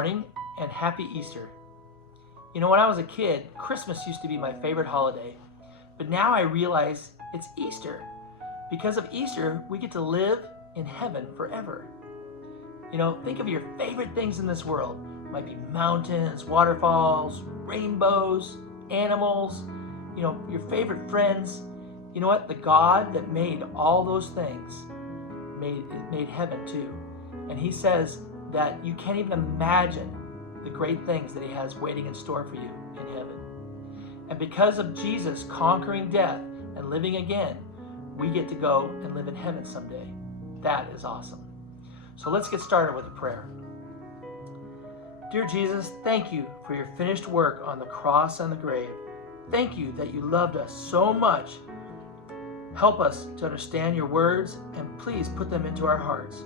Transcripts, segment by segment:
morning and happy Easter. You know, when I was a kid, Christmas used to be my favorite holiday, but now I realize it's Easter. Because of Easter, we get to live in heaven forever. You know, think of your favorite things in this world. It might be mountains, waterfalls, rainbows, animals, you know, your favorite friends. You know what? The God that made all those things made heaven too. And he says that you can't even imagine the great things that he has waiting in store for you in heaven. And because of Jesus conquering death and living again, we get to go and live in heaven someday. That is awesome. So let's get started with a prayer. Dear Jesus, thank you for your finished work on the cross and the grave. Thank you that you loved us so much. Help us to understand your words and please put them into our hearts.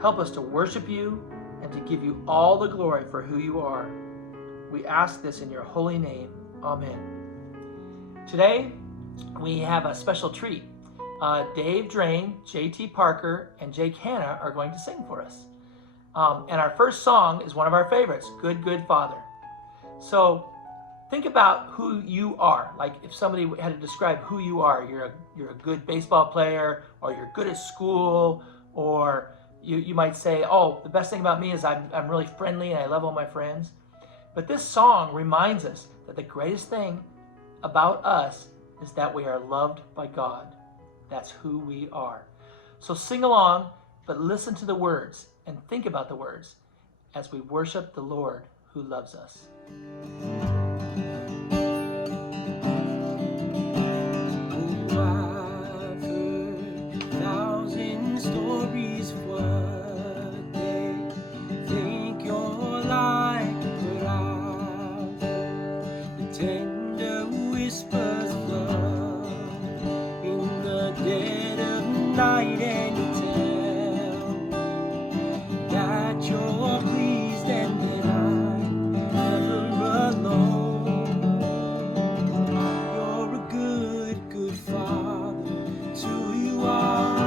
Help us to worship you and to give you all the glory for who you are. We ask this in your holy name. Amen. Today, we have a special treat. Dave Drain, JT Parker, and Jake Hanna are going to sing for us. And our first song is one of our favorites, Good, Good Father. So think about who you are. Like if somebody had to describe who you are, you're a good baseball player, or you're good at school, or you might say, oh, the best thing about me is I'm really friendly and I love all my friends. But this song reminds us that the greatest thing about us is that we are loved by God. That's who we are. So sing along, but listen to the words and think about the words as we worship the Lord who loves us. Stories what they think you're like, but I've heard the tender whispers of love in the dead of night, and you tell me that you're pleased and that I'm never alone. You're a good, good Father, it's who you are.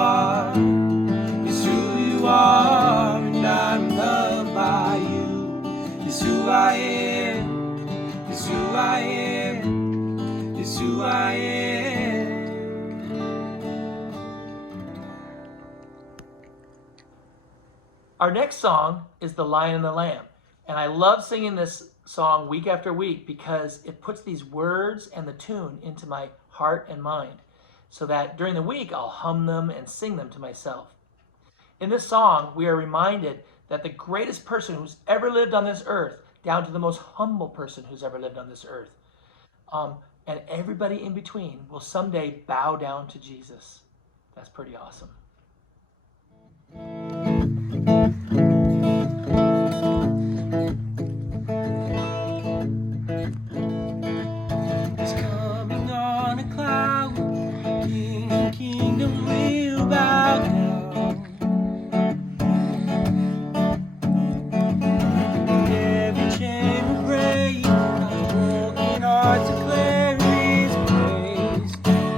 are, is who you are, and I'm loved by you. Is who I am, is who I am, is who I am. Our next song is The Lion and the Lamb. And I love singing this song week after week because it puts these words and the tune into my heart and mind so that during the week I'll hum them and sing them to myself. In this song, we are reminded that the greatest person who's ever lived on this earth, down to the most humble person who's ever lived on this earth, and everybody in between will someday bow down to Jesus. That's pretty awesome. He's coming on a cloud, King and kingdom will bow down. Every chain will break, our broken hearts declare His praise.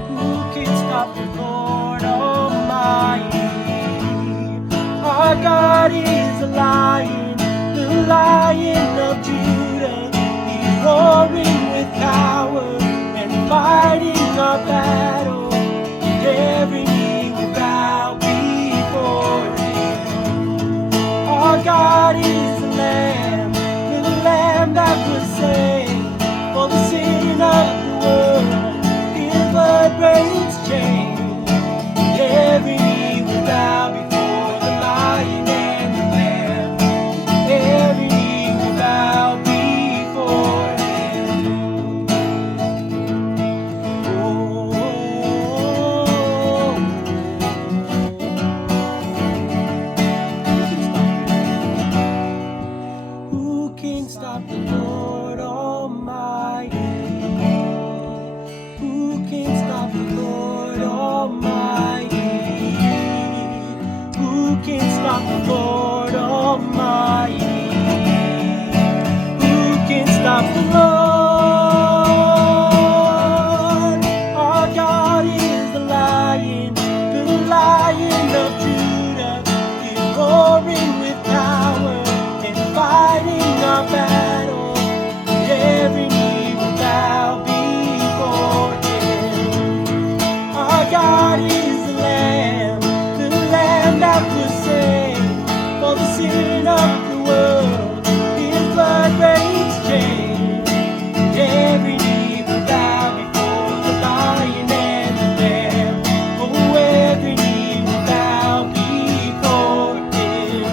Who can stop the Lord Almighty? Our God is the Lion of Judah. He's roaring with power and fighting our battle. And every knee will bow before Him. Our God is the Lamb that was slain for the sin of the world. His blood breaks chains. And every knee will bow before the Lion and the Lamb. Every knee will bow before Him. Who can stop the Lord Almighty? Who can stop the Lord Almighty? Who can stop the Lord Almighty? Who can stop the Lord? Our God is the Lion of Judah. He's roaring with power and fighting our battle. Every knee will bow before Him. Our God is the Lamb that was slain for the sin of the world. His blood breaks chains. Every knee will bow before the Lion and the Lamb. Oh, every knee will bow before Him.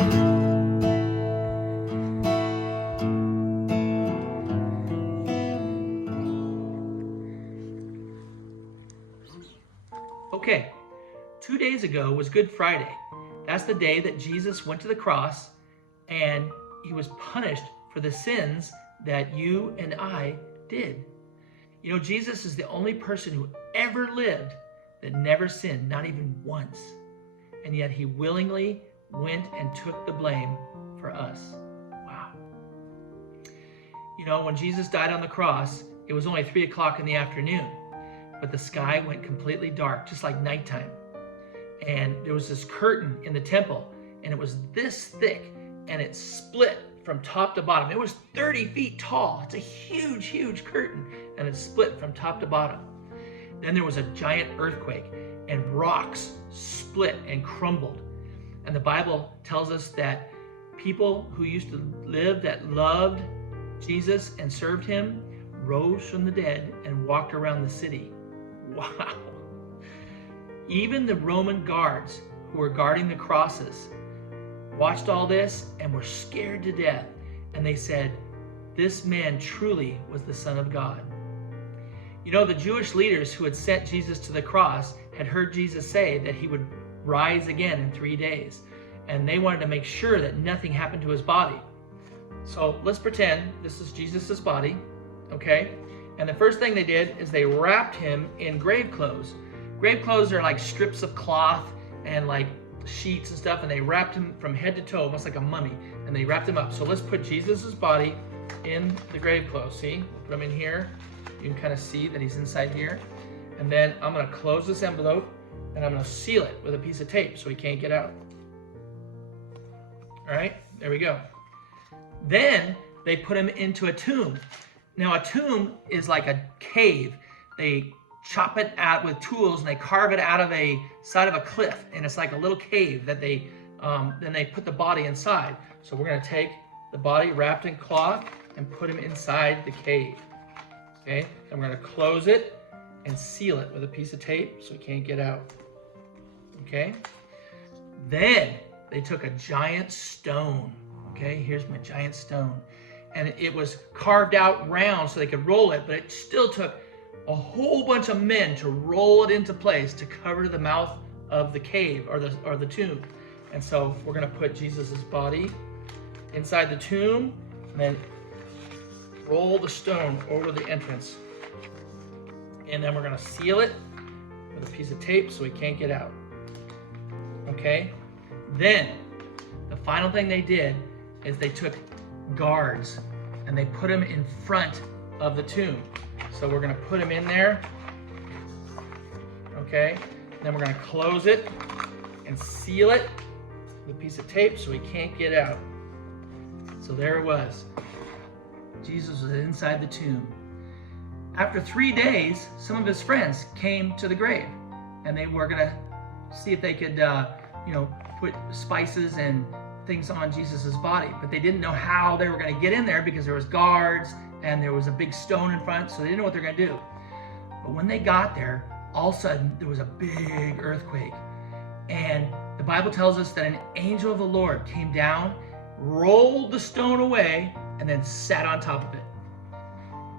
Okay, 2 days ago was Good Friday. That's the day that Jesus went to the cross and He was punished for the sins that you and I did. You know, Jesus is the only person who ever lived that never sinned, not even once. And yet He willingly went and took the blame for us. Wow. You know, when Jesus died on the cross, it was only 3 o'clock in the afternoon, but the sky went completely dark, just like nighttime. And there was this curtain in the temple, and it was this thick, and it split from top to bottom. It was 30 feet tall. It's a huge, huge curtain, and it split from top to bottom. Then there was a giant earthquake, and rocks split and crumbled. And the Bible tells us that people who used to live that loved Jesus and served Him rose from the dead and walked around the city. Wow. Even the Roman guards who were guarding the crosses watched all this and were scared to death. And they said, this man truly was the Son of God. You know, the Jewish leaders who had sent Jesus to the cross had heard Jesus say that He would rise again in 3 days. And they wanted to make sure that nothing happened to His body. So let's pretend this is Jesus's body, okay? And the first thing they did is they wrapped Him in grave clothes. Grave clothes are like strips of cloth and like sheets and stuff, and they wrapped Him from head to toe, almost like a mummy, and they wrapped Him up. So let's put Jesus's body in the grave clothes. See, we'll put Him in here. You can kind of see that He's inside here. And then I'm going to close this envelope, and I'm going to seal it with a piece of tape so he can't get out. All right, there we go. Then they put him into a tomb. Now a tomb is like a cave. They chop it out with tools and they carve it out of a side of a cliff, and it's like a little cave that they then they put the body inside. So we're going to take the body wrapped in cloth and put him inside the cave. Okay, and we're going to close it and seal it with a piece of tape so he can't get out. Okay, then they took a giant stone. Okay, here's my giant stone, and it was carved out round so they could roll it, but it still took a whole bunch of men to roll it into place to cover the mouth of the cave or the tomb. And so we're going to put Jesus's body inside the tomb and then roll the stone over the entrance. And then we're going to seal it with a piece of tape so he can't get out. Okay? Then the final thing they did is they took guards and they put them in front of the tomb. So we're going to put him in there. Okay? And then we're going to close it and seal it with a piece of tape so he can't get out. So there it was. Jesus was inside the tomb. After 3 days, some of his friends came to the grave, and they were going to see if they could, put spices and things on Jesus's body. But they didn't know how they were going to get in there because there was guards and there was a big stone in front, so they didn't know what they're going to do. But when they got there, all of a sudden there was a big earthquake, and the Bible tells us that an angel of the Lord came down, rolled the stone away, and then sat on top of it.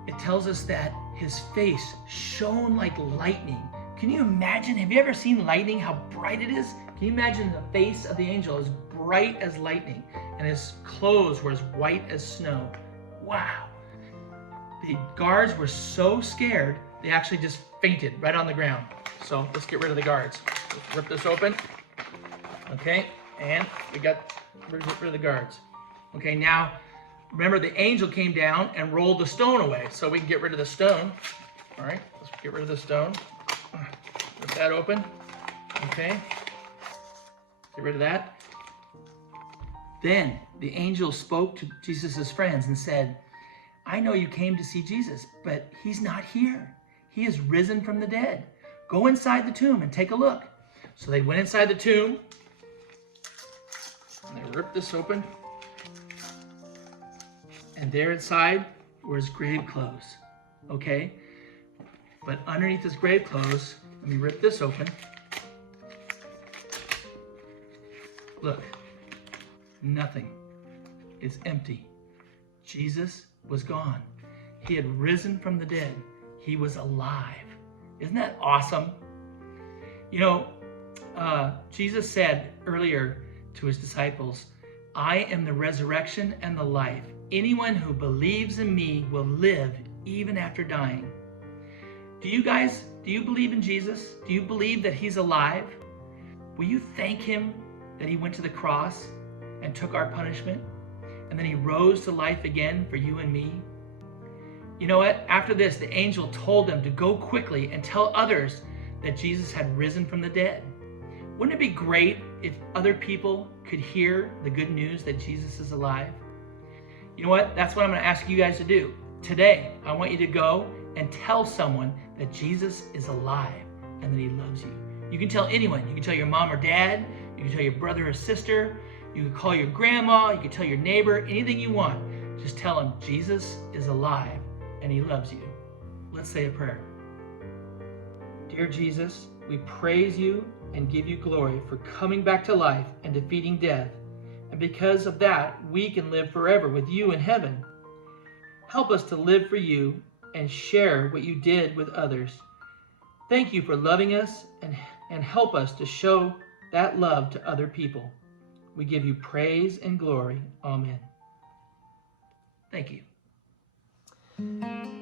It tells us that his face shone like lightning. Can you imagine? Have you ever seen lightning, how bright it is? Can you imagine the face of the angel as bright as lightning, and his clothes were as white as snow? Wow. The guards were so scared, they actually just fainted right on the ground. So let's get rid of the guards. Let's rip this open. Okay, and we got rid of the guards. Okay, now remember the angel came down and rolled the stone away, so we can get rid of the stone. All right, let's get rid of the stone. Rip that open. Okay, get rid of that. Then the angel spoke to Jesus' friends and said, I know you came to see Jesus, but he's not here. He is risen from the dead. Go inside the tomb and take a look. So they went inside the tomb, and they ripped this open. And there inside were his grave clothes. Okay? But underneath his grave clothes, let me rip this open. Look, nothing. It's empty. Jesus was gone. He had risen from the dead. He was alive. Isn't that awesome? You know, Jesus said earlier to his disciples, I am the resurrection and the life. Anyone who believes in me will live even after dying. Do you believe in Jesus? Do you believe that he's alive? Will you thank him that he went to the cross and took our punishment, and then he rose to life again for you and me? You know what? After this, the angel told them to go quickly and tell others that Jesus had risen from the dead. Wouldn't it be great if other people could hear the good news that Jesus is alive? You know what? That's what I'm going to ask you guys to do. Today, I want you to go and tell someone that Jesus is alive and that he loves you. You can tell anyone. You can tell your mom or dad. You can tell your brother or sister. You can call your grandma. You can tell your neighbor. Anything you want. Just tell them Jesus is alive and he loves you. Let's say a prayer. Dear Jesus, we praise you and give you glory for coming back to life and defeating death. And because of that, we can live forever with you in heaven. Help us to live for you and share what you did with others. Thank you for loving us and help us to show that love to other people. We give you praise and glory. Amen. Thank you.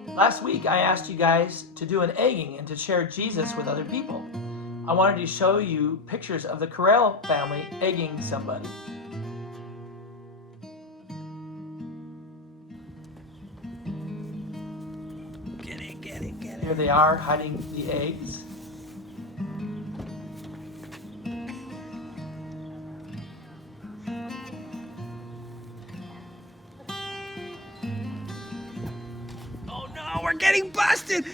Last week, I asked you guys to do an egging and to share Jesus with other people. I wanted to show you pictures of the Kare family egging somebody. Get it. Here they are hiding the eggs. getting busted.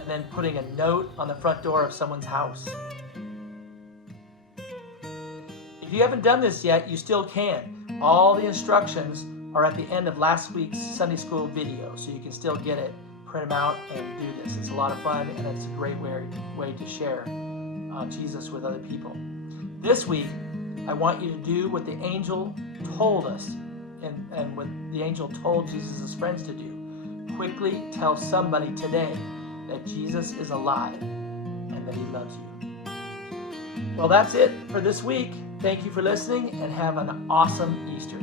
And then putting a note on the front door of someone's house. If you haven't done this yet, you still can. All the instructions are at the end of last week's Sunday school video, so you can still get it, print them out, and do this. It's a lot of fun, and it's a great way to share Jesus with other people. This week, I want you to do what the angel told us, and what the angel told Jesus' friends to do. Quickly tell somebody today that Jesus is alive and that he loves you. Well, that's it for this week. Thank you for listening, and have an awesome Easter.